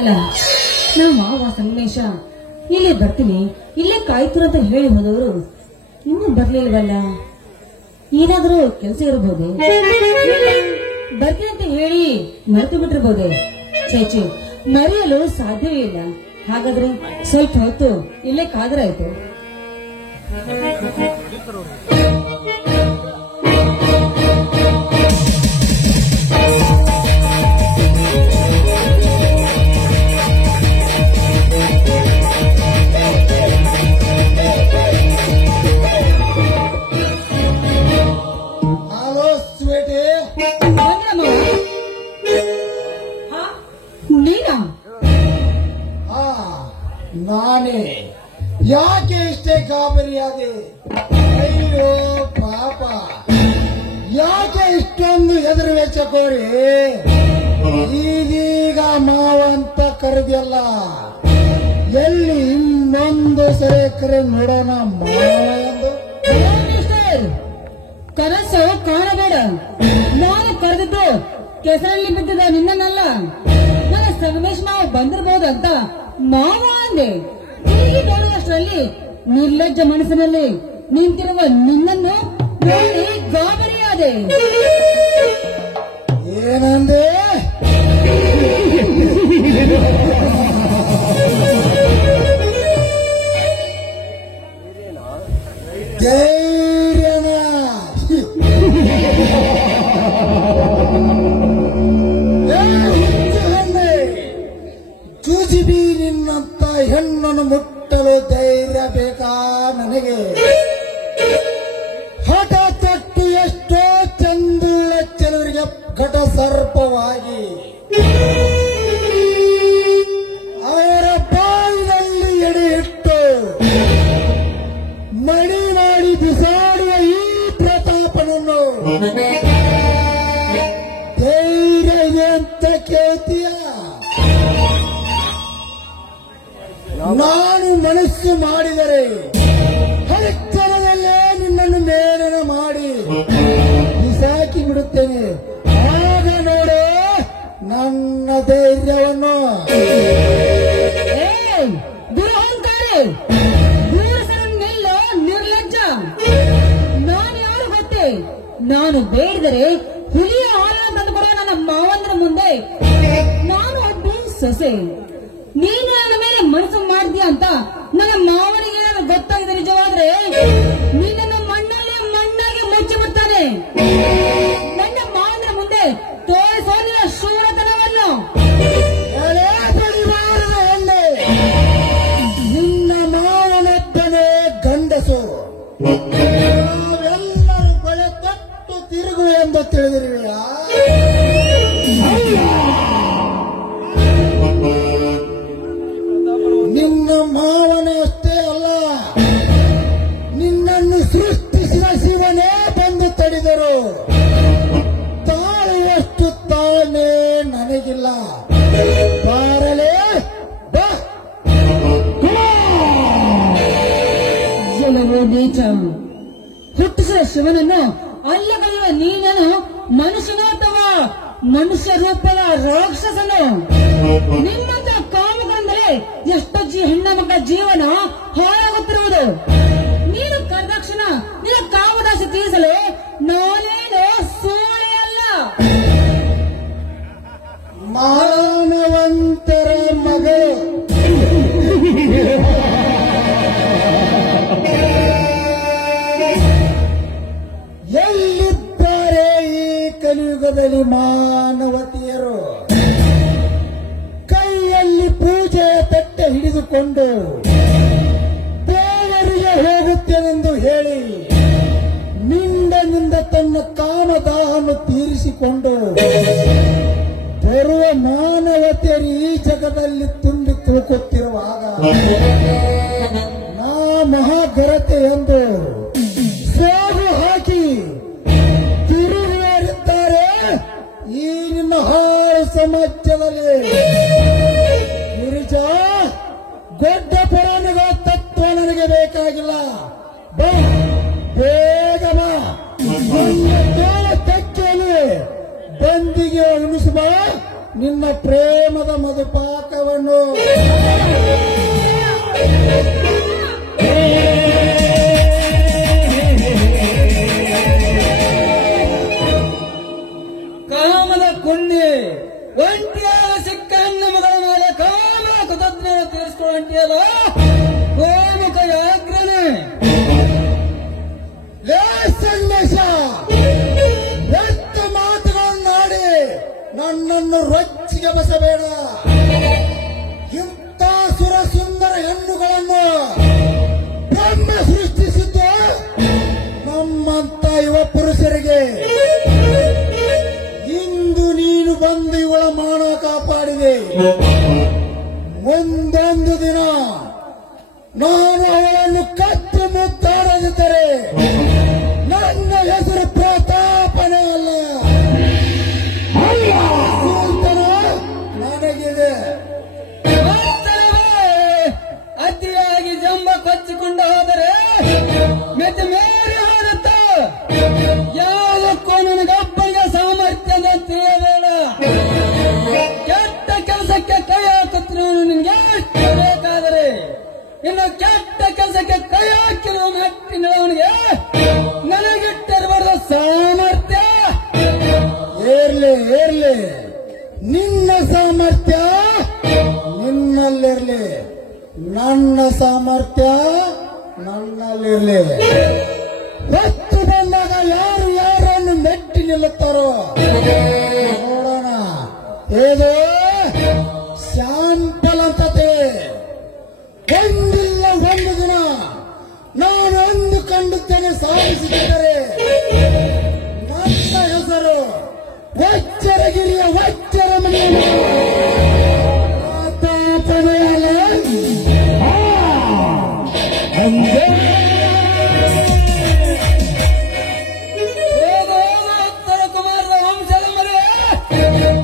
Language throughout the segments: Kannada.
ಅಲ್ಲ, ನಮ್ಮ ಮಾವ ಸಂಗಮೇಶ ಇಲ್ಲೇ ಬರ್ತೀನಿ, ಇಲ್ಲೇ ಕಾಯ್ತಿರು ಅಂತ ಹೇಳಿ ಹೋದವರು ಇನ್ನೂ ಬರ್ಲಿಲ್ವಲ್ಲ. ಏನಾದರೂ ಕೆಲಸ ಇರಬಹುದೇ? ಬರ್ತೀನಿ ಅಂತ ಹೇಳಿ ಮರೆತು ಬಿಟ್ಟಿರ್ಬೋದೆ. ಚೇಚಿ, ಮರೆಯಲು ಸಾಧ್ಯವೇ ಇಲ್ಲ. ಹಾಗಾದ್ರೆ ಸ್ವಲ್ಪ ಹೊತ್ತು ಇಲ್ಲೇ ಕಾದ್ರಾಯ್ತು. ನಾನೇ ಯಾಕೆ ಇಷ್ಟೇ ಗಾಬರಿಯಾದೆ? ಅಯ್ಯೋ ಪಾಪ, ಯಾಕೆ ಇಷ್ಟೊಂದು ಹೆದರು ವೆಚ್ಚಕೋರಿ? ಈಗೀಗ ಮಾವ ಅಂತ ಕರೆದಿಲ್ಲ, ಎಲ್ಲಿ ಇನ್ನೊಂದು ಸರಿ ಕರೆ ನೋಡೋಣ ಮಾವ ಎಂದು. ಕನಸು ಕಾಣಬೇಡ. ನಾನು ಕರೆದಿದ್ದು ಕೆಸರಲ್ಲಿ ಬಿದ್ದಿದ್ದ ನಿನ್ನನ್ನಲ್ಲ. ನನ್ನ ಸಂಗಮೇಶ್ ಮಾವ ಬಂದಿರಬಹುದಂತ ಮಾವ ಅಂದೆ. ತಿರುಗಿ ನೋಡುವಷ್ಟರಲ್ಲಿ ನಿರ್ಲಜ್ಜ ಮನಸ್ಸಿನಲ್ಲಿ ನಿಂತಿರುವ ನಿನ್ನನ್ನು ನೋಡಿ ಗಾಬರಿಯಾದೆ. ಏನಂದೆ? ಧೈರ್ಯನ ಚೂಸಿಬಿ, ನಿನ್ನಂತ ಹೆಣ್ಣನ್ನು ಮುಟ್ಟಲು ಧೈರ್ಯ ಬೇಕಾ ನನಗೆ? ಹಠ ತಟ್ಟು ಎಷ್ಟೋ ಚಂದುಳ್ಳ ಕೆಲವರಿಗೆ ಘಟ ಸರ್ಪವಾಗಿ ಅವರ ಬಾಯಿನಲ್ಲಿ ಎಡೆ ಇಟ್ಟು ಮಡಿ ಮಾಡಿ ಬಿಸಾಡುವ ಈ ಪ್ರತಾಪನನ್ನು ಧೈರ್ಯ ಇದೆ ಅಂತ ಕೇಳ್ತೀಯ? ನಾನು ಮನಸ್ಸು ಮಾಡಿದರೆ ಹರಿಕ್ಷಣದಲ್ಲೇ ನಿನ್ನನ್ನು ಮೇಲನ ಮಾಡಿ ಬಿಸಾಕಿ ಬಿಡುತ್ತೇನೆ. ಆಗ ನೋಡು ನನ್ನ ಧೈರ್ಯವನ್ನು. ನಿರ್ಲಜ್ಜ, ನಾನು ಯಾರು ಗೊತ್ತೇ? ನಾನು ಬೇಡಿದರೆ ಹುಲಿಯ ಹಾಲನ್ನು ತಂದುಕೊಡುವ ನನ್ನ ಮಾವಂದ್ರ ಮುಂದೆ ನಾನು ಒಬ್ಬ ಸೊಸೆ. ನೀನು ನನ್ನ ಮೇಲೆ ಮನಸ್ಸು ಮಾಡ್ತೀಯ ಅಂತ ನನ್ನ ಮಾವನಿಗೆ ಏನಾದ್ರು ಗೊತ್ತಾಗಿದೆ ನಿಜವಾದ್ರೆ ನಿನ್ನನ್ನು ಮಣ್ಣಾಗಿ ಮುಚ್ಚಿಬಿಡ್ತಾನೆ. ನನ್ನ ಮಾವನ ಮುಂದೆ ತೋರಿಸೋ ನಿನ್ನ ಶೂರತನವನ್ನು. ನಿನ್ನ ಮಾವನೊಬ್ಬನೇ ಗಂಡಸು, ನಾವೆಲ್ಲರೂ ಬಳೆ ತಟ್ಟು ತಿರುಗು ಎಂದು ತಿಳಿದಿರುವೆಯಾ? ನಿನ್ನ ಮಾವನೇ ಅಷ್ಟೇ ಅಲ್ಲ, ನಿನ್ನನ್ನು ಸೃಷ್ಟಿಸಿದ ಶಿವನೇ ಬಂದು ತಡೆದರು. ತಾಳುವಷ್ಟು ತಾಳ್ಮೆ ನನಗಿಲ್ಲ. ಬಾರಲೇ ಬಾ. ಎಲ್ಲವೋ ನೀಚ, ಹುಟ್ಟಿಸಿದ ಶಿವನನ್ನು ಅಲ್ಲಗಳೆಯುವ ನೀನನು ಮನುಷ್ಯನ ಅಥವಾ ಮನುಷ್ಯ ರೂಪದ ರಾಕ್ಷಸನು. ನಿಮ್ಮಂತ ಕಾಮಕಂದರೆ ಎಷ್ಟೋ ಹೆಣ್ಣ ಮಕ್ಕಳ ಜೀವನ ಹಾಳಾಗುತ್ತಿರುವುದು. ನೀನು ಕರ್ದಕ್ಷಿಣ ನಿನ್ನ ಕಾಮದಾಸಿ ತೀರಿಸಲು ನಾನೇನು ಸೋಳೆ ಅಲ್ಲ. ಮಾನವಂತರ ಮಗಳು ಎಲ್ಲಿದ್ದಾರೆ ಈ ಕಲಿಯುಗದಲ್ಲಿ ಮಾನವತಿಯರು? ಕೈಯಲ್ಲಿ ಪೂಜೆಯ ತಟ್ಟೆ ಹಿಡಿದುಕೊಂಡು ದೇವರಿಗೆ ಹೋಗುತ್ತೇನೆಂದು ಹೇಳಿ ನಿಂದ ತನ್ನ ಕಾಮದಾಹವನ್ನು ತೀರಿಸಿಕೊಂಡು ಬರುವ ಮಾನವತೆಯರು ಈ ಜಗದಲ್ಲಿ ತುಂಬಿ ತುಳುಕುತ್ತಿರುವಾಗ ನಾ ಮಹಾಘರತೆ ಎಂದು ಸೋಗು ಹಾಕಿ ತಿರುಗಿರುತ್ತಾರೆ ಈ ನಿನ್ನ ಹಾಳು ಸಮಾಜದಲ್ಲಿ. ಗಿರಿಜಾ, ದೊಡ್ಡ ಪುರಾಣಿಗಳ ತತ್ವ ನನಗೆ ಬೇಕಾಗಿಲ್ಲ. ಬಾ, ಬೇಗ ಬಾ. ನನ್ನ ತೋಳ ತಕ್ಕೆಯಲ್ಲಿ ಬಂದಿಗೆ ಉಣಿಸುವ ನಿನ್ನ ಪ್ರೇಮದ ಮಧುಪಾಕವನ್ನು. ಕಾಮದ ಕುಣ್ಣೆ ಒಂಟಿಯಾದ ಸಿಕ್ಕ ಹೆಣ್ಣು ಮಗಳ ಮೇಲೆ ಕಾಮದ ಕೃತಜ್ಞ ತೀರಿಸಿಕೊಳ್ಳುವಂಟಿಯಲ್ಲ ಗೋಮುಖ ಯಾಗ್ರನೆ. ಸಂದೇಶ ಎಷ್ಟು ಮಾತುಗಳನ್ನಾಡಿ ನನ್ನನ್ನು ರೊಚ್ಚಿಗೆ ಬಸಬೇಡ. ಇಂಥ ಸುರ ಸುಂದರ ಹೆಣ್ಣುಗಳನ್ನು ಬ್ರಹ್ಮ ಸೃಷ್ಟಿಸಿದ್ದು ನಮ್ಮಂತ ಯುವ ಪುರುಷರಿಗೆ. ಇಂದು ನೀನು ಬಂದು ಇವಳ ಮಾನ ಕಾಪಾಡಿದೆ. ಮುಂದೊಂದು ದಿನ ನಾನು ಅವಳನ್ನು ಕತ್ತು ಮುತ್ತಾಡದಿದ್ದರೆ ನನ್ನ ಹೆಸರು ಪ್ರತಾಪನೇ ಅಲ್ಲ, ಸುಲ್ತಾನ ನನಗಿದೆ. ಅತಿಯಾಗಿ ಜಂಬ ಕೊಚ್ಚಿಕೊಂಡು ಹೋದರೆ ಮೆತ್ತ ಮೇರಿ ಹೋಗುತ್ತ. ಯಾವುದಕ್ಕೂ ನನಗೊಬ್ಬನಿಗೆ ಸಾಮರ್ಥ್ಯದ ತಿಳಿಯಬೇಡ. ಕೆಟ್ಟ ಕೆಲಸಕ್ಕೆ ಕೈ ಹಾಕುತ್ತಿರುವ ನಿನ್ಗೆ ಎಷ್ಟು ಬೇಕಾದರೆ ಇನ್ನು ಕೆಟ್ಟ ಕೆಲಸಕ್ಕೆ ಕೈ ಹಾಕಿರುವ ಮೆಟ್ಟಿನವನಿಗೆ ನನಗಿಟ್ಟಿರಬಾರದ ಸಾಮರ್ಥ್ಯ. ಏರ್ಲಿ ನಿನ್ನ ಸಾಮರ್ಥ್ಯ ನಿನ್ನಲ್ಲಿರ್ಲಿ, ನನ್ನ ಸಾಮರ್ಥ್ಯ ನನ್ನಲ್ಲಿರ್ಲಿ. ಹೊತ್ತು ಬಂದಾಗ ಯಾರು ಯಾರನ್ನು ಮೆಟ್ಟಿ ನಿಲ್ಲುತ್ತಾರೋ ನೋಡೋಣ. ಏದು ಶಾಂಪಲ್ ಅಂತತೆ. ಒಂದಿಲ್ಲ ಒಂದು ದಿನ ನಾನು ಅಂದುಕೊಂಡುತ್ತೇನೆ ಸಾಧಿಸಿದರೆ ನನ್ನ ಹೆಸರು ವಜ್ರಗಿರಿಯ ವಜ್ರಮಣಿ ಉತ್ತರ ಕುಮಾರದ ವಂಶದ ಮದುವೆ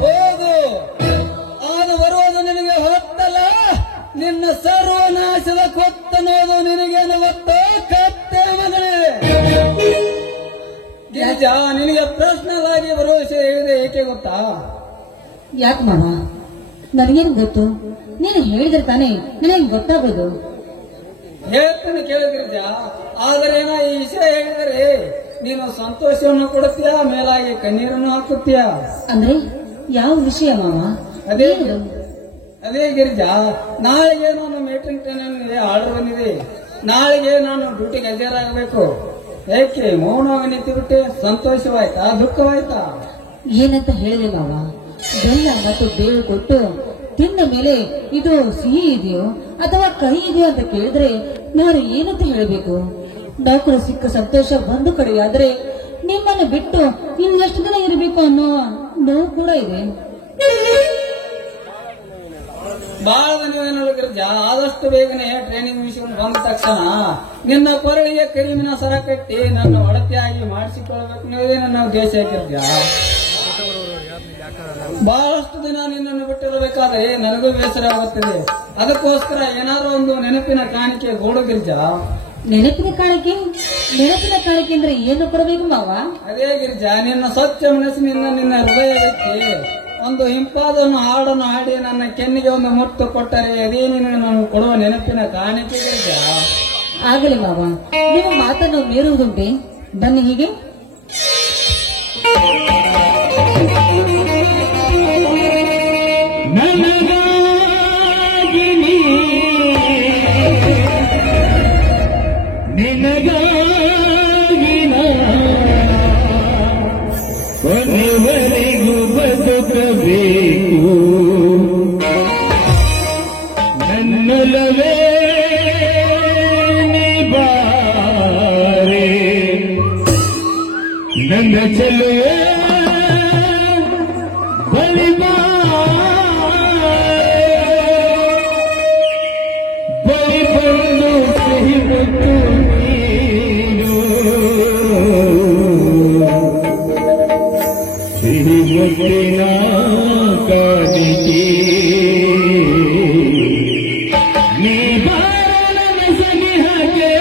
ಹೋಗು. ಅದು ಬರುವುದು ನಿನಗೆ ಹೊತ್ತಲ್ಲ, ನಿನ್ನ ಸರ್ವನಾಶದ ಕೊತ್ತನೋದು ನಿನಗೇನು ಗೊತ್ತೋ ಕತ್ತೆ ಮಗನೇ. ಗಿರಿಜಾ, ನಿನಗೆ ಪ್ರಶ್ನೆಗಾಗಿ ಭರವಸೆ ಇದೆ, ಏಕೆ ಗೊತ್ತಾ? ಯಾಕೆ ಮಾವ, ನನಗೇನು ಗೊತ್ತು? ನೀನು ಹೇಳಿದ್ರೆ ತಾನೇ ನನಗೆ ಗೊತ್ತಾಗೋದು. ಹೇಳ್ತಾನೆ ಕೇಳು ಗಿರಿಜಾ. ಆದರೇನ ಈ ವಿಷಯ ಹೇಳಿದರೆ ನೀನು ಸಂತೋಷವನ್ನು ಕೊಡುತ್ತೀಯಾ, ಮೇಲಾಗಿ ಕಣ್ಣೀರನ್ನು ಹಾಕುತ್ತೀಯಾ? ಅಂದ್ರೆ ಯಾವ ವಿಷಯ ಮಾವ? ಅದೇ ಗಿರಿಜಾ, ನಾಳೆಗೆ ನಾನು ಮೀಟಿಂಗ್ ಟೈಮ್ನಲ್ಲಿ ಆರ್ಡರ್ ಬಂದಿದೆ. ನಾಳೆಗೆ ನಾನು ಡ್ಯೂಟಿಗೆ ಹಾಜರಾಗಬೇಕು. ಏಕೆ ಮೌನವಾಗಿ ನಿಂತು ಬಿಟ್ಟೆ? ಸಂತೋಷವಾಯ್ತಾ ದುಃಖವಾಯ್ತಾ? ಏನಂತ ಹೇಳಿದೆ ಮಾವ? ಬೆಲ್ಲ ಮತ್ತು ಬೇವು ಕೊಟ್ಟು ತಿಂದ ಮೇಲೆ ಇದು ಸಿಹಿ ಇದೆಯೋ ಅಥವಾ ಕಹಿ ಇದೆಯೋ ಅಂತ ಕೇಳಿದ್ರೆ ನಾನು ಏನಂತ ಹೇಳಬೇಕು? ನೌಕರು ಸಿಕ್ಕ ಸಂತೋಷ ಒಂದು ಕಡೆಯಾದ್ರೆ ನಿಮ್ಮನ್ನು ಬಿಟ್ಟು ಇನ್ನೆಷ್ಟು ದಿನ ಇರಬೇಕು ಅನ್ನೋ ನೋವು ಕೂಡ ಇದೆ. ಬಹಳ ದಿನವೇನಲ್ಲ ಗಿರಿಜಾ, ಆದಷ್ಟು ಬೇಗನೆ ಟ್ರೈನಿಂಗ್ ಮುಗಿಸಿಕೊಂಡು ಬಂದ ತಕ್ಷಣ ನಿನ್ನ ಕೊರಳಿಗೆ ಕರಿಮಿನ ಸರ ಕಟ್ಟಿ ನನ್ನ ಒಡತಿಯಾಗಿ ಮಾಡಿಸಿಕೊಳ್ಳಬೇಕು ಅನ್ನೋದೇ ನನ್ನ ಉದ್ದೇಶ ಗಿರಿಜಾ. ಬಹಳಷ್ಟು ದಿನ ನಿನ್ನನ್ನು ಬಿಟ್ಟಿರಬೇಕಾದ್ರೆ ನನಗೂ ಬೇಸರ ಆಗುತ್ತದೆ. ಅದಕ್ಕೋಸ್ಕರ ಏನಾದ್ರೂ ಒಂದು ನೆನಪಿನ ಕಾಣಿಕೆ ಗೋಡು ಗಿರಿಜಾ. ನೆನಪಿನ ಕಾಣಿಕೆ ಅಂದ್ರೆ ಏನು ಕೊಡಬೇಕು ಮಾವ? ಅದೇ ಗಿರಿಜಾ, ನಿನ್ನ ಸ್ವಚ್ಛ ಮನಸ್ಸಿನಿಂದ ನಿನ್ನ ಹೃದಯಕ್ಕೆ ಒಂದು ಹಿಂಪಾದನ್ನು ಹಾಡನ್ನು ಹಾಡಿ ನನ್ನ ಕೆನ್ನಿಗೆ ಒಂದು ಮುತ್ತು ಕೊಟ್ಟರೆ ಅದೇ ನಿನಗೆ ನಾನು ಕೊಡುವ ನೆನಪಿನ ಕಾಣಿಕೆ ಗಿರಿಜಾ. ಆಗಲಿ ಮಾವ, ನಿಮ್ಮ ಮಾತನ್ನು ಮೀರುವುದುಂಟೆ? ಬನ್ನಿ ಹೀಗೆ. ಕೊನೆವರೆಗೂ ಬದುಕಬೇಕು ನನ್ನೊಲವೇ ನಿಬಾರೆ ನನ್ನ ಚೆಲುವೆ ಬಳಿ ಬಂದು ಸಿಹಿ ಮುತ್ತು ಸಿಹಿಮುತ್ತಿನ ಕಾಣಿಕೆ ನೀ ಬಾರನ ಸನಿ ಹಾಗೆ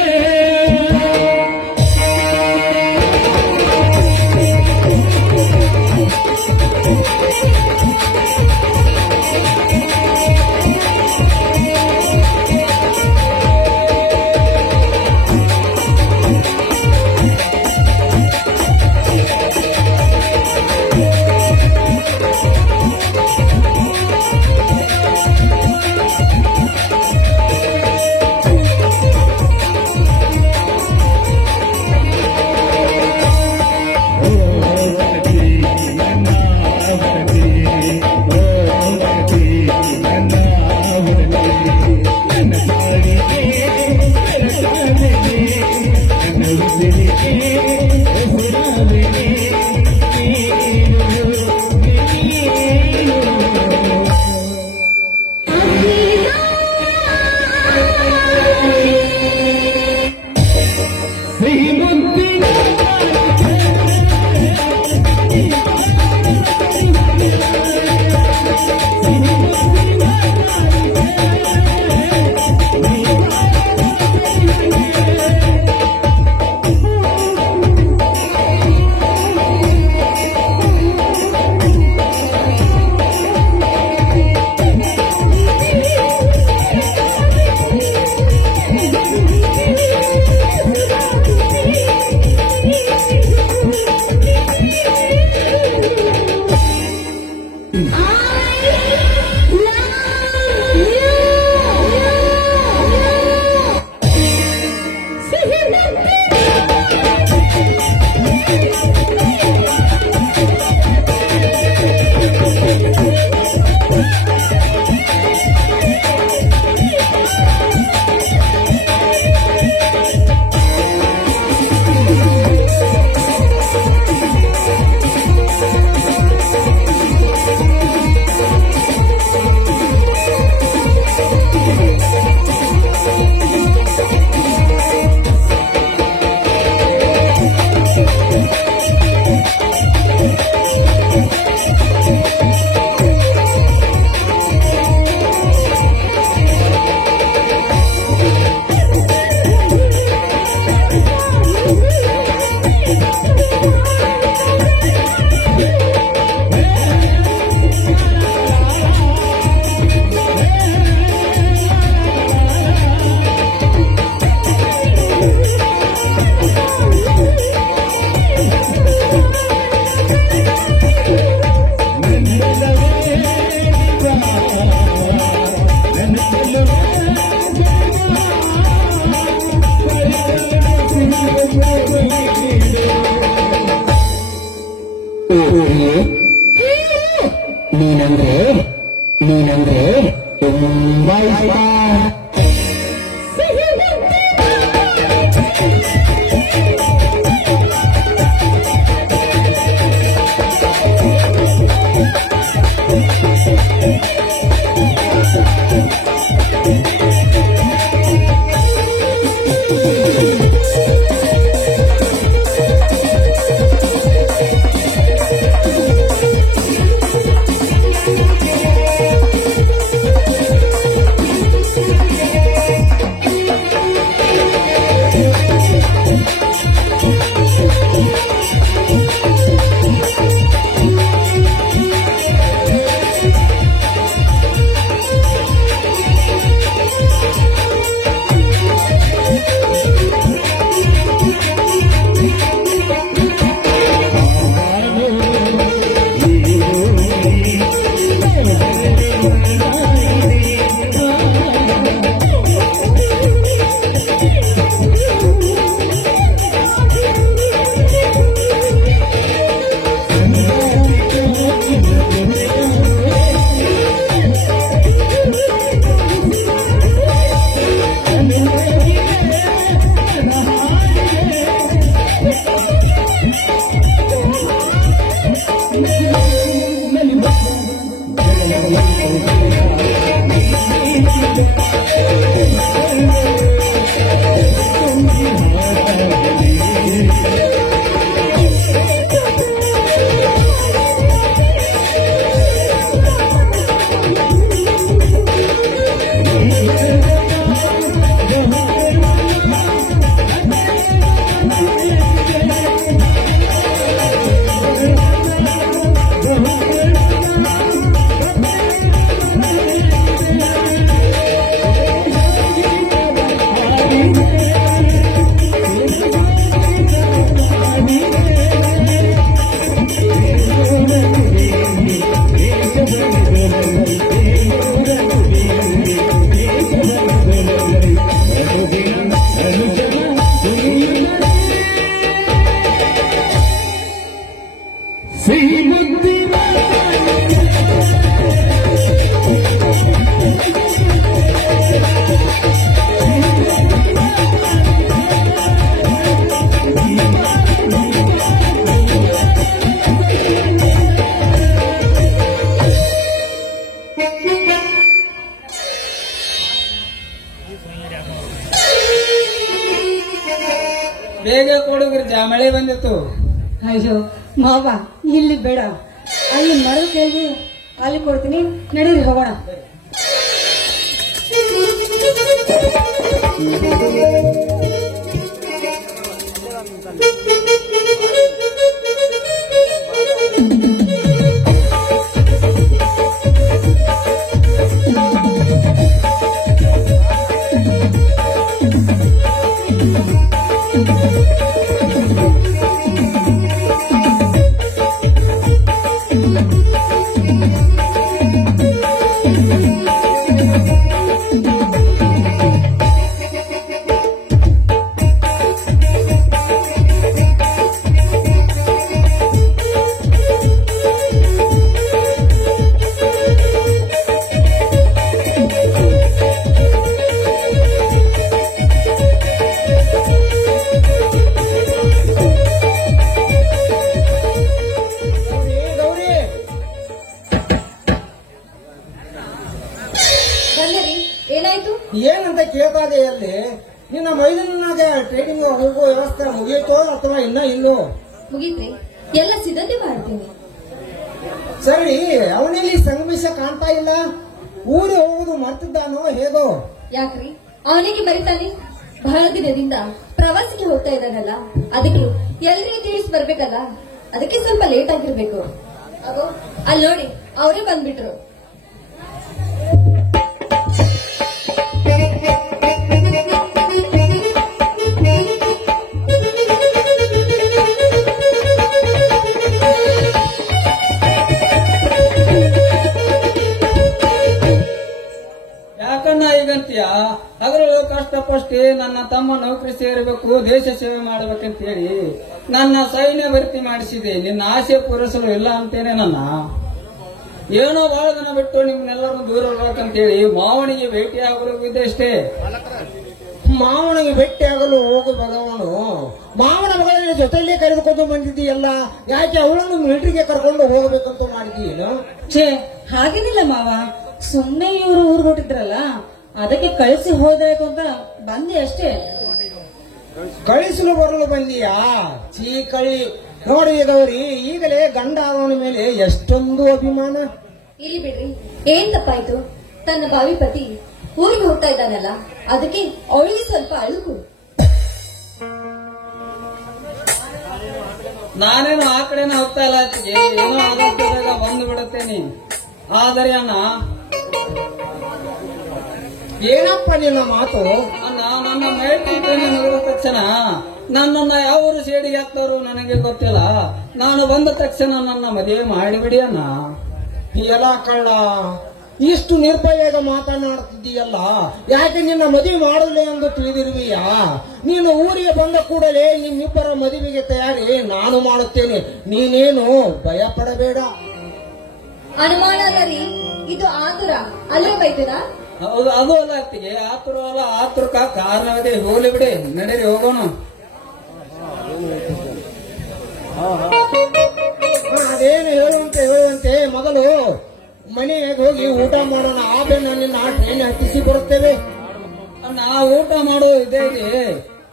ನೀನಂದ್ರೆ ತುಂಬಾ ಇಷ್ಟ. ಬೇಗ ಕೊಡುಗ್ರಿ ಮಳೆ ಬಂದಿತ್ತು. ಅಯ್ಯೋ ಮಾವ, ಇಲ್ಲಿ ಬೇಡ, ಅಲ್ಲಿ ಮರದ ಕೇಳಿ ಅಲ್ಲಿ ಕೊಡ್ತೀನಿ, ನಡೀರಿ ಹೋಗೋಣ. ಏನಾಯ್ತು? ಏನಂತ ಕೇಳ್ತಾದೆ ಅಲ್ಲಿ ನಿನ್ನ ಮೈದಾನಾಗ ಟ್ರೇಡಿಂಗ್ ಹೋಗೋ ವ್ಯವಸ್ಥೆ ಮುಗಿಯಿತೋ ಅಥವಾ ಇನ್ನ ಇಲ್ಲೋ? ಮುಗೀತ್ರಿ, ಎಲ್ಲ ಸಿದ್ಧತೆ ಮಾಡ್ತೀನಿ. ಸರಿ, ಅವನಲ್ಲಿ ಸಂಗಮಿಸ ಕಾಣ್ತಾ ಇಲ್ಲ. ಊರಿಗೆ ಹೋಗುದು ಮರ್ತಿದ್ದಾನೋ ಹೇಗೋ? ಯಾಕ್ರಿ, ಅವನಿಗೆ ಮರಿತಾನೆ? ಬಹಳ ದಿನದಿಂದ ಪ್ರವಾಸಕ್ಕೆ ಹೋಗ್ತಾ ಇದ್ದಾನಲ್ಲ, ಅದಕ್ಕೆ ಎಲ್ರಿಗೂ ತಿಳಿಸಿ ಬರ್ಬೇಕಲ್ಲ, ಅದಕ್ಕೆ ಸ್ವಲ್ಪ ಲೇಟ್ ಆಗಿರ್ಬೇಕು. ಅಗೋ ಅಲ್ಲಿ ನೋಡಿ, ಅವರೇ ಬಂದ್ಬಿಟ್ರು. ಯಾಕಣ್ಣ ಈಗಂತೀಯ? ಹಗಲು ಕಷ್ಟಪಷ್ಟೇ ನನ್ನ ತಮ್ಮ ನೌಕರಿ ಸೇರಬೇಕು, ದೇಶ ಸೇವೆ ಮಾಡಬೇಕಂತ ಹೇಳಿ ನನ್ನ ಸೈನ್ಯ ಭರ್ತಿ ಮಾಡಿಸಿದೆ. ನಿನ್ನ ಆಸೆ ಪೂರೈಸಲು ಇಲ್ಲ ಅಂತೇನೆ ನನ್ನ. ಏನೋ ಬಹಳ ದಿನ ಬಿಟ್ಟು ನಿಮ್ನೆಲ್ಲರೂ ದೂರ ಹೋಗ್ಬೇಕಂತೇಳಿ ಮಾವನಿಗೆ ಭೇಟಿ ಆಗಲು ಅಷ್ಟೇ. ಮಾವನಿಗೆ ಭೇಟಿಯಾಗಲು ಹೋಗು ಭಗವಾನು. ಮಾವನ ಮಗಳ ಜೊತೆಯಲ್ಲೇ ಕರೆದುಕೊಂಡು ಬಂದಿದ್ದೀಯಲ್ಲ, ಯಾಕೆ ಅವಳನ್ನು ಮಿಲಿಟರಿಗೆ ಕರ್ಕೊಂಡು ಹೋಗಬೇಕಂತ ಮಾಡಿದ್ದೀಯೇನು? ಛೇ, ಹಾಗೇನಿಲ್ಲ ಮಾವ. ಸುಮ್ನೆ ಇವರು ಊರು ಹೊಟ್ಟಿದ್ರಲ್ಲ, ಅದಕ್ಕೆ ಕಳಿಸಿ ಹೋದಾಯ್ತು ಅಂತ ಬಂದೆ ಅಷ್ಟೇ. ಕಳಿಸಲು ಬರಲು ಬಂದೀಯಾ? ಕಳಿ ನೋಡಿ ಗೌರಿ, ಈಗಲೇ ಗಂಡ ಅವನ ಮೇಲೆ ಎಷ್ಟೊಂದು ಅಭಿಮಾನ. ಇಲ್ಲಿ ಬಿಡ್ರಿ, ಏನ್ ತಪ್ಪಾಯ್ತು? ತನ್ನ ಬಾವಿ ಪತಿ ಊರಿಗೆ ಹೋಗ್ತಾ ಇದ್ದಾನಲ್ಲ, ಅದಕ್ಕೆ ಅವಳಿಗೆ ಸ್ವಲ್ಪ ಅಳುಕು. ನಾನೇನು ಆ ಕಡೆನ ಹೋಗ್ತಾ ಇಲ್ಲ, ಏನೋ ಆದಷ್ಟಾಗ ಬಂದು ಬಿಡುತ್ತೇನೆ. ಆದರೆ ಅಣ್ಣ, ಏನಪ್ಪ ನಿನ್ನ ಮಾತು? ಅಣ್ಣ, ನನ್ನ ಮೇಲ್ಟಿದ್ದೇನೆ ನೋಡಿದ ತಕ್ಷಣ ನನ್ನನ್ನ ಯಾವ ಸೇಡಿಗೆ ಹಾಕ್ತಾರೋ ನನಗೆ ಗೊತ್ತಿಲ್ಲ. ನಾನು ಬಂದ ತಕ್ಷಣ ನನ್ನ ಮದುವೆ ಮಾಡಿಬಿಡಿ ಅಣ್ಣ. ಎಲ್ಲ ಕಳ್ಳ, ಇಷ್ಟು ನಿರ್ಭಯಗ ಮಾತನಾಡುತ್ತಿದ್ದೀಯಲ್ಲ, ಯಾಕೆ ನಿನ್ನ ಮದುವೆ ಮಾಡಲಿ ಎಂದು ತಿಳಿದಿರುವಿಯಾ? ನೀನು ಊರಿಗೆ ಬಂದ ಕೂಡಲೇ ನಿಮ್ಮಿಬ್ಬರ ಮದುವೆಗೆ ತಯಾರಿ ನಾನು ಮಾಡುತ್ತೇನೆ. ನೀನೇನು ಭಯ ಪಡಬೇಡ. ಅನುಮಾನ ಅಲ್ಲ ರೀ, ಇದು ಆತುರ ಅಲ್ಲೇ ಬೈತೀರಾ? ಹೌದು, ಅದು ಅಲ್ಲ ಅತ್ತಿಗೆ, ಆತುರ ಅಲ್ಲ, ಆತುರಕ ಕಾರಣವಿದೆ. ಹೋಗ್ಲಿ ಬಿಡಿ, ನಡೀರಿ ಹೋಗೋಣ. ಅದೇನು ಹೇಳುವಂತೆ ಮೊದಲು ಮನೆಗೆ ಹೋಗಿ ಊಟ ಮಾಡೋಣ. ಆಮೇಲೆ ನಿನ್ನ ಟ್ರೈನ್ ಹತ್ತಿಸಿ ಬರುತ್ತೇವೆ. ನಾವು ಊಟ ಮಾಡೋದು ಇದೇ ಇದೆ.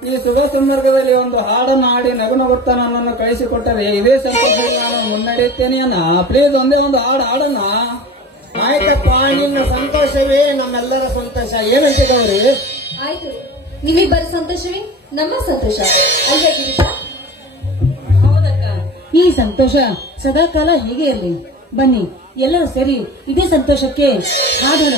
ಈ ಶುಭ ಸಂದರ್ಭದಲ್ಲಿ ಒಂದು ಹಾಡನ್ನು ಹಾಡಿ ನಗುನಗುತ್ತ ನನ್ನನ್ನು ಕಳಿಸಿಕೊಟ್ಟರೆ ಇದೇ ಸಂತೋಷದಲ್ಲಿ ನಾನು ಮುನ್ನಡೆಯುತ್ತೇನೆ ಅಣ್ಣ. ಪ್ಲೀಸ್ ಒಂದೇ ಒಂದು ಹಾಡು ಹಾಡಣ್ಣ. ಆಯ್ತಪ್ಪ, ನಿನ್ನ ಸಂತೋಷವೇ ನಮ್ಮೆಲ್ಲರ ಸಂತೋಷ. ಏನಂತೆ ಗೌರಿ? ಆಯ್ತು, ನಿಮ್ಮಿಬ್ಬರ ಸಂತೋಷವೇ ನಮ್ಮ ಸಂತೋಷ ಅಲ್ವೇ ಗಿರೀಶ? ಹೌದಕ್ಕ, ಈ ಸಂತೋಷ ಸದಾಕಾಲ ಹೀಗೆ ಇರಲಿ. ಬನ್ನಿ ಎಲ್ಲರೂ ಸೇರಿ ಇದೇ ಸಂತೋಷಕ್ಕೆ ಹಾಡೋಣ.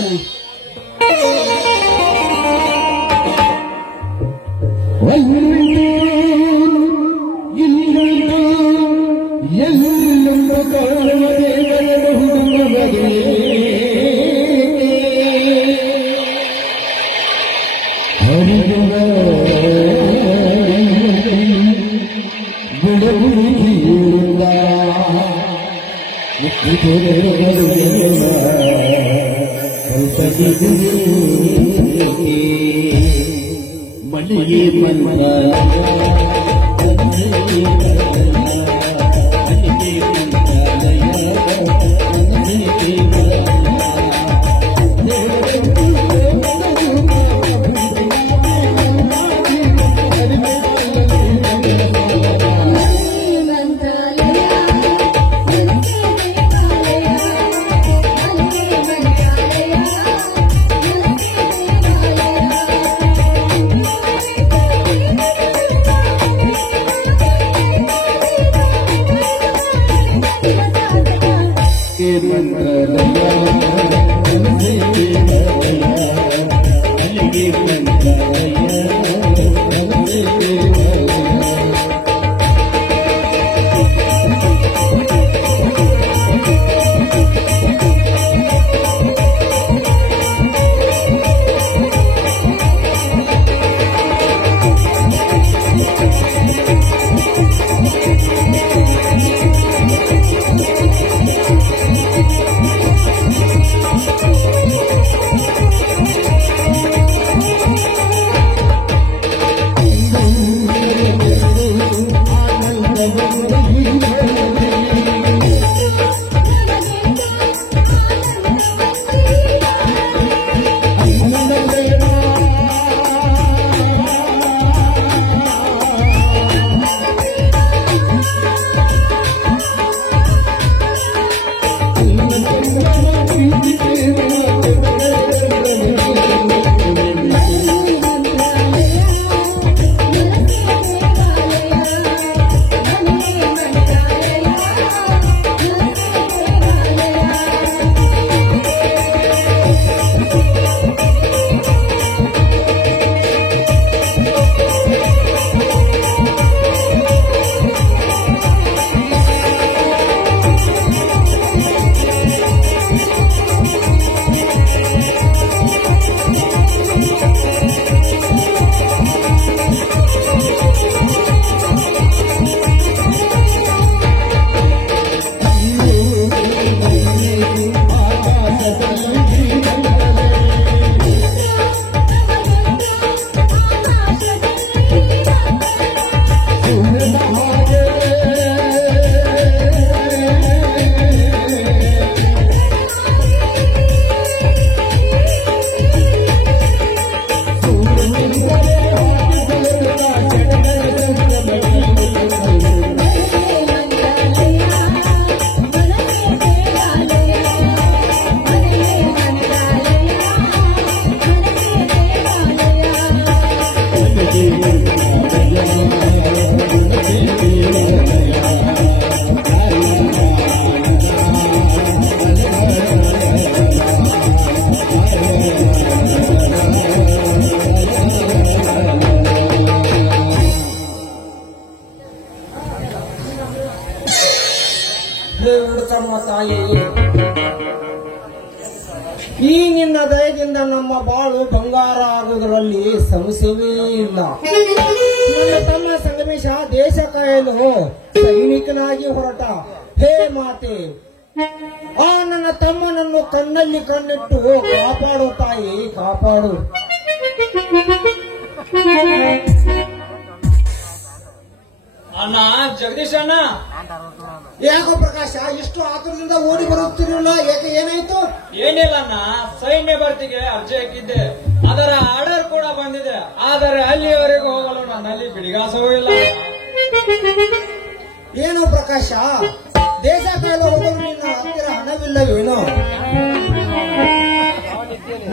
ತಾಯಿ. ಈ ನಿನ್ನ ದಯದಿಂದ ನಮ್ಮ ಬಾಳು ಬಂಗಾರ ಆಗುವುದರಲ್ಲಿ ಸಂಶಯವೇ ಇಲ್ಲ. ನನ್ನ ತಮ್ಮ ಸಂಗಮೇಶ ದೇಶ ಕಾಯಲು ಸೈನಿಕನಾಗಿ ಹೊರಟ. ಹೇ ಮಾತೆ, ಆ ನನ್ನ ತಮ್ಮನನ್ನು ಕಣ್ಣಲ್ಲಿ ಕಣ್ಣಿಟ್ಟು ಕಾಪಾಡು ತಾಯಿ, ಕಾಪಾಡು. ಅಣ್ಣ ಜಗದೀಶ್ ಅಣ್ಣ, ಯಾಕೋ ಪ್ರಕಾಶ ಇಷ್ಟು ಆತುರದಿಂದ ಓಡಿ ಬರುತ್ತಿರಲಿಲ್ಲ? ಯಾಕೆ, ಏನಾಯ್ತು? ಏನಿಲ್ಲ ಅಣ್ಣ, ಸೈನ್ಯ ಭರ್ತಿಗೆ ಅರ್ಜಿ ಹಾಕಿದ್ದೆ. ಅದರ ಆರ್ಡರ್ ಕೂಡ ಬಂದಿದೆ. ಆದರೆ ಅಲ್ಲಿಯವರೆಗೂ ಹೋಗಲು ನನ್ನಲ್ಲಿ ಬಿಡಿಗಾಸವೂ ಇಲ್ಲ. ಏನು ಪ್ರಕಾಶ, ದೇಶ ಕಾಯಲು ಹೋಗಲು ನಿನ್ನ ಹತ್ತಿರ ಹಣವಿಲ್ಲವೇನೋ?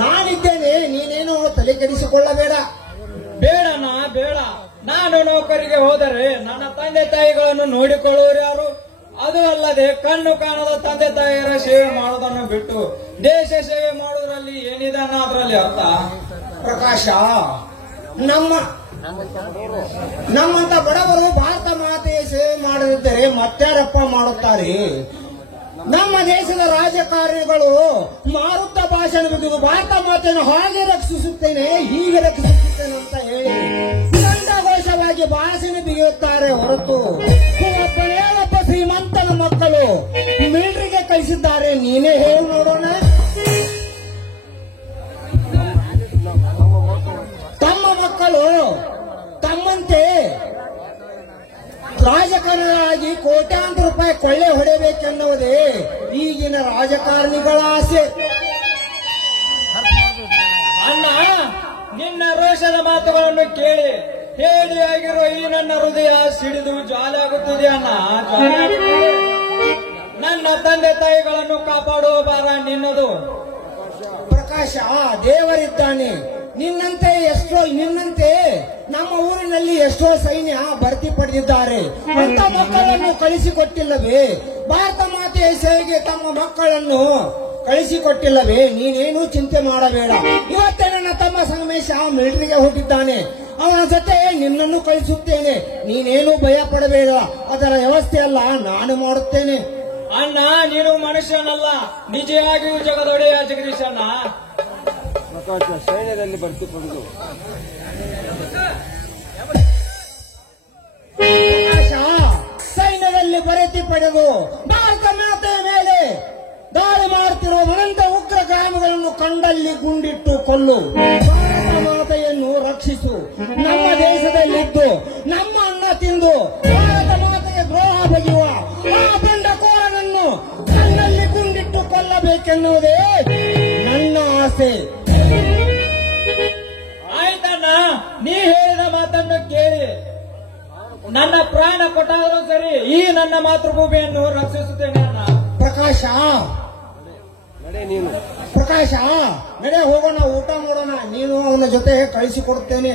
ನಾನಿದ್ದೇನೆ, ನೀನೇನು ತಲೆ ಕೆಡಿಸಿಕೊಳ್ಳಬೇಡ. ಬೇಡಣ್ಣ ಬೇಡ. ನಾನು ನೌಕರಿಗೆ ಹೋದರೆ ನನ್ನ ತಂದೆ ತಾಯಿಗಳನ್ನು ನೋಡಿಕೊಳ್ಳುವರು ಯಾರು? ಅದು ಅಲ್ಲದೆ ಕಣ್ಣು ಕಾಣದ ತಂದೆ ತಾಯಿಯರ ಸೇವೆ ಮಾಡುವುದನ್ನು ಬಿಟ್ಟು ದೇಶ ಸೇವೆ ಮಾಡುವುದರಲ್ಲಿ ಏನಿದೆ ಅಣ್ಣ ಅದರಲ್ಲಿ ಅರ್ಥ? ಪ್ರಕಾಶ, ನಮ್ಮಂತ ಬಡವರು ಭಾರತ ಮಾತೆಯ ಸೇವೆ ಮಾಡದಿದ್ದರೆ ಮತ್ತಾರಪ್ಪ ಮಾಡುತ್ತಾರೆ? ನಮ್ಮ ದೇಶದ ರಾಜಕಾರಣಿಗಳು ಮಾರುತ್ತ ಭಾಷಣ ಬಿದ್ದು ಭಾರತ ಮಾತೆಯನ್ನು ಹಾಗೆ ರಕ್ಷಿಸುತ್ತೇನೆ, ಹೀಗೆ ರಕ್ಷಿಸುತ್ತೇನೆ ಅಂತ ಹೇಳಿ ಘೋಷವಾಗಿ ಭಾಷಣ ಬಿಗಿಯುತ್ತಾರೆ ಹೊರತು ಒಬ್ಬ ಶ್ರೀಮಂತನ ಮಕ್ಕಳು ಮಿಲಿಟರಿಗೆ ಕಳಿಸಿದ್ದಾರೆ. ನೀನೇ ಹೇಳಿ ನೋಡೋಣ. ತಮ್ಮ ಮಕ್ಕಳು ತಮ್ಮಂತೆ ರಾಜಕಾರಣಿಗಳಾಗಿ ಕೋಟ್ಯಾಂತರ ರೂಪಾಯಿ ಕೊಳ್ಳೆ ಹೊಡೆಯಬೇಕೆನ್ನುವುದೇ ಈಗಿನ ರಾಜಕಾರಣಿಗಳ ಆಸೆ. ಅಣ್ಣ, ನಿನ್ನ ರೋಷದ ಮಾತುಗಳನ್ನು ಕೇಳಿ ಹೇಳಿಯಾಗಿರೋ ಈ ನನ್ನ ಹೃದಯ ಸಿಡಿದು ಜ್ವಾಲಾಗುತ್ತಿದೆ ಅಣ್ಣ, ಜ್ವಾಲಾಗುತ್ತಿದೆ. ನನ್ನ ತಂದೆ ತಾಯಿಗಳನ್ನು ಕಾಪಾಡುವ ಭಾರ ನಿನ್ನದು. ಪ್ರಕಾಶ, ದೇವರಿದ್ದಾನೆ. ನಿನ್ನಂತೆ ನಮ್ಮ ಊರಿನಲ್ಲಿ ಎಷ್ಟೋ ಸೈನ್ಯ ಭರ್ತಿ ಪಡೆದಿದ್ದಾರೆ. ಅಂತ ಮಕ್ಕಳನ್ನು ಕಳಿಸಿಕೊಟ್ಟಿಲ್ಲವೇ? ಭಾರತ ಮಾತೆಯ ಸೇವೆಗೆ ತಮ್ಮ ಮಕ್ಕಳನ್ನು ಕಳಿಸಿಕೊಟ್ಟಿಲ್ಲವೇ? ನೀನೇನು ಚಿಂತೆ ಮಾಡಬೇಡ. ಇವತ್ತೇ ನನ್ನ ತಮ್ಮ ಸಂಗಮೇಶ ಮಿಲಿಟರಿಗೆ ಹೋಗಿದ್ದಾನೆ. ಅವನ ಜೊತೆ ನಿನ್ನನ್ನು ಕಳಿಸುತ್ತೇನೆ. ನೀನೇನು ಭಯ ಪಡಬೇಡ. ಅದರ ವ್ಯವಸ್ಥೆ ಅಲ್ಲ ನಾನು ಮಾಡುತ್ತೇನೆ. ಅಣ್ಣ, ನೀನು ಮನುಷ್ಯನಲ್ಲ, ನಿಜವಾಗಿಯೂ ಜಗದೊಡೆಯ ಜಗದೀಶಣ್ಣ. ಸೈನ್ಯದಲ್ಲಿ ಭರ್ತಿ ಪಡೆದು ಸೈನ್ಯದಲ್ಲಿ ಭರ್ತಿ ಪಡೆದು ಭಾರತ ಮಾತೆಯ ಮೇಲೆ ದಾಳಿ ಮಾಡುತ್ತಿರುವ ಅನಂತ ಉಗ್ರ ಗ್ರಾಮಗಳನ್ನು ಕಂಡಲ್ಲಿ ಗುಂಡಿಟ್ಟು ಕೊಲ್ಲು. ಭಾರತ ಮಾತೆಯನ್ನು ರಕ್ಷಿಸು. ನಮ್ಮ ದೇಶದಲ್ಲಿದ್ದು ನಮ್ಮ ಅನ್ನ ತಿಂದು ಭಾರತ ಮಾತೆಗೆ ದ್ರೋಹ ಬಗೆಯುವ ಆ ಬಂಡಕೋರನನ್ನು ಕಣ್ಣಲ್ಲಿ ಗುಂಡಿಟ್ಟು ಕೊಲ್ಲಬೇಕೆನ್ನುವುದೇ ನನ್ನ ಆಸೆ. ಆಯ್ತಣ್ಣ, ನೀ ಹೇಳಿದ ಮಾತನ್ನು ಕೇಳಿ ನನ್ನ ಪ್ರಾಣ ಕೊಟ್ಟಾದರೂ ಸರಿ ಈ ನನ್ನ ಮಾತೃಭೂಮಿಯನ್ನು ರಕ್ಷಿಸುತ್ತೇನೆ ಅಣ್ಣ. ಪ್ರಕಾಶ, ನಡೆ ಹೋಗೋಣ, ಊಟ ಮಾಡೋಣ. ನೀನು ಅವನ ಜೊತೆ ಕಳಿಸಿಕೊಡುತ್ತೇನೆ.